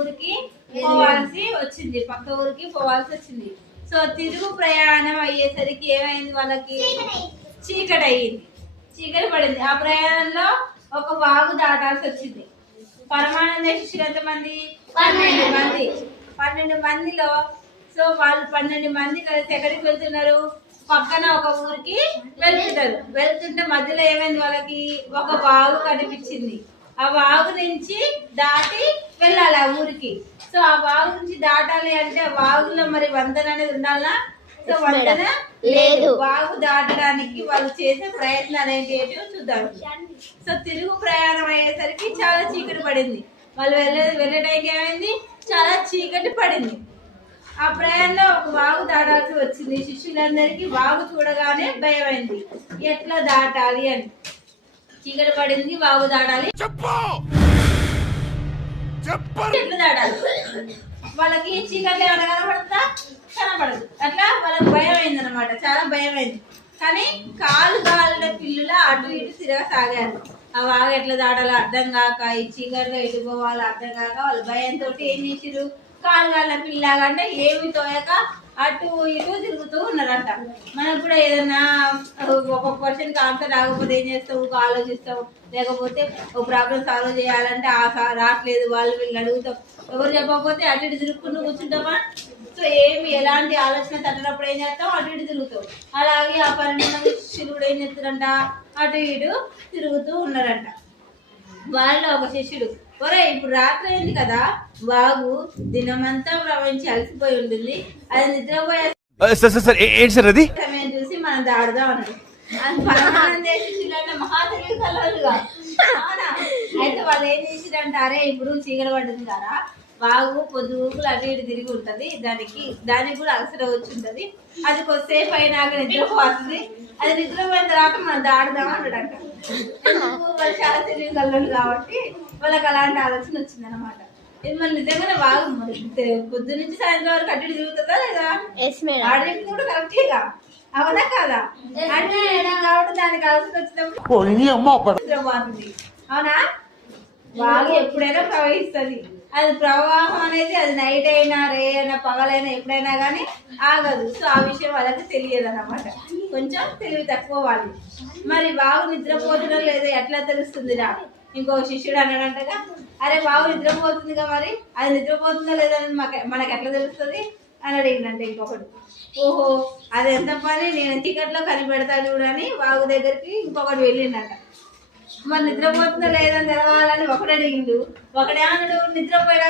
ఊరికి పోవాల్సి వచ్చింది, పక్క ఊరికి పోవాల్సి వచ్చింది. సో తిరుగు ప్రయాణం అయ్యేసరికి ఏమైంది, వాళ్ళకి చీకటి అయ్యింది, చీకటి పడింది. ఆ ప్రయాణంలో ఒక వాగు దాటాల్సి వచ్చింది. పరమానంద శిష్యులు ఎంతమంది? 12 మంది. 12 మందిలో సో వాళ్ళు 12 మంది కలిసి ఎక్కడికి వెళ్తున్నారు? పక్కన ఒక ఊరికి వెళ్తున్నారు. వెళ్తుంటే మధ్యలో ఏమైంది, వాళ్ళకి ఒక వాగు కనిపించింది. ఆ వాగు నుంచి దాటి వెళ్ళాలి ఆ ఊరికి. సో ఆ వాగు నుంచి దాటాలి అంటే ఆ వాగులో మరి వంతెన అనేది ఉండాలా? సో వంతెన లేదు. వాగు దాటడానికి వాళ్ళు చేసే ప్రయత్నాలు ఏంటి చూద్దాం. సో తిరుగు ప్రయాణం అయ్యేసరికి చాలా చీకటి పడింది. వాళ్ళు వెళ్ళడానికి ఏమైంది, చాలా చీకటి పడింది. ఆ ప్రయాణంలో ఒక వాగు దాటాల్సి వచ్చింది. శిష్యులందరికీ వాగు చూడగానే భయమైంది, ఎట్లా దాటాలి అని. చీకటి పడింది, వాగు దాటాలి, ఎట్లా దాటాలి? వాళ్ళకి చీకటి ఏమైనా కనపడుతుందా? కనపడదు. అట్లా వాళ్ళకి భయం అయింది అనమాట, చాలా భయం అయింది. కానీ కాలు కాళ్ళ పిల్లుల అటు ఇటు తిరగసాగారు. ఆ వాగు ఎట్లా దాటాలో అర్థం కాక, ఈ చీకటిగా ఇటు పోవాలో అర్థం కాక వాళ్ళు భయంతో ఏం చేసిరు, కాలు కాళ్ళ పిల్లగా అంటే ఏమి తోయక అటు ఇటు తిరుగుతూ ఉన్నారంట. మనకు కూడా ఏదన్నా ఒక క్వశ్చన్కి ఆన్సర్ రాకపోతే ఏం చేస్తావు, ఆలోచిస్తావు. లేకపోతే ఒక ప్రాబ్లం సాల్వ్ చేయాలంటే రావట్లేదు, వీళ్ళు అడుగుతాం. ఎవరు చెప్పకపోతే అటు ఇటు తిరుగుకుంటూ కూర్చుంటామా? సో ఏమి ఎలాంటి ఆలోచన తట్టినప్పుడు ఏం చేస్తావు, అటు ఇటు తిరుగుతావు. అలాగే ఆ 12 మంది శిష్యులు కూడా ఏం చేస్తారంట, అటు ఇటు తిరుగుతూ ఉన్నారంట. వాళ్ళు ఒక శిష్యుడు, ఒరే ఇప్పుడు రాత్రి అయింది కదా, వాగు దినమంతా ప్రవహించి అలసిపోయి ఉంటుంది, అది నిద్రపోయే సమయం చూసి మనం దాడుదాం అన్నాడు. అది పరమానంద శిష్యులు అంటే మహాతల్లి కలవలుగా. అవునా? అయితే వాళ్ళు ఏం చేసిరంటే, అరే ఇప్పుడు చీకటి పడ్డది కదా, వాగు పొద్దుగులు అటు ఇటు తిరిగి ఉంటది, దానికి కూడా అలసట వచ్చి ఉంటది, అది కొద్దిసేపు అయినాక నిద్రపోతుంది, అది నిద్రపోయిన తర్వాత మనం దాడుదాం అన్నాడంట. వాళ్ళు చాలా తెలివి కలలు కాబట్టి వాళ్ళకి అలాంటి ఆలోచన వచ్చింది అనమాట. ఇది మన నిజంగానే వాగు పొద్దు నుంచి సాయంత్రం వరకు అటు తిరుగుతుందా లేదా? ఆడేది కూడా కరెక్టేగా, అవునా కాదా? అంటే కాబట్టి దానికి ఆలోచన వచ్చినప్పుడు నిద్రపోతుంది. అవునా? వాగు ఎప్పుడైనా ప్రవహిస్తుంది. అది ప్రవాహం అనేది అది నైట్ అయినా, రే అయినా, పగలైనా ఎప్పుడైనా కానీ ఆగదు. సో ఆ విషయం వాళ్ళకి తెలియదు అన్నమాట. కొంచెం తెలివి తక్కువ వాళ్ళు. మరి వాగు నిద్రపోతుందో లేదో ఎట్లా తెలుస్తుందిరా? ఇంకో శిష్యుడు అన్నాడంటగా, అరే వాగు నిద్రపోతుందిగా, మరి అది నిద్రపోతుందో లేదో మనకు ఎట్లా తెలుస్తుంది అని అడిగిందంటే ఇంకొకటి. ఓహో అది ఎంత పని, నేను చీకట్లో కనిపెడతా చూడని వాగు దగ్గరికి ఇంకొకటి వెళ్ళిండట. మరి నిద్రపోతుందో లేదని తెలవాలని ఒకడు అడిగిండు. ఒకడేమన్నాడు, నిద్రపోయినా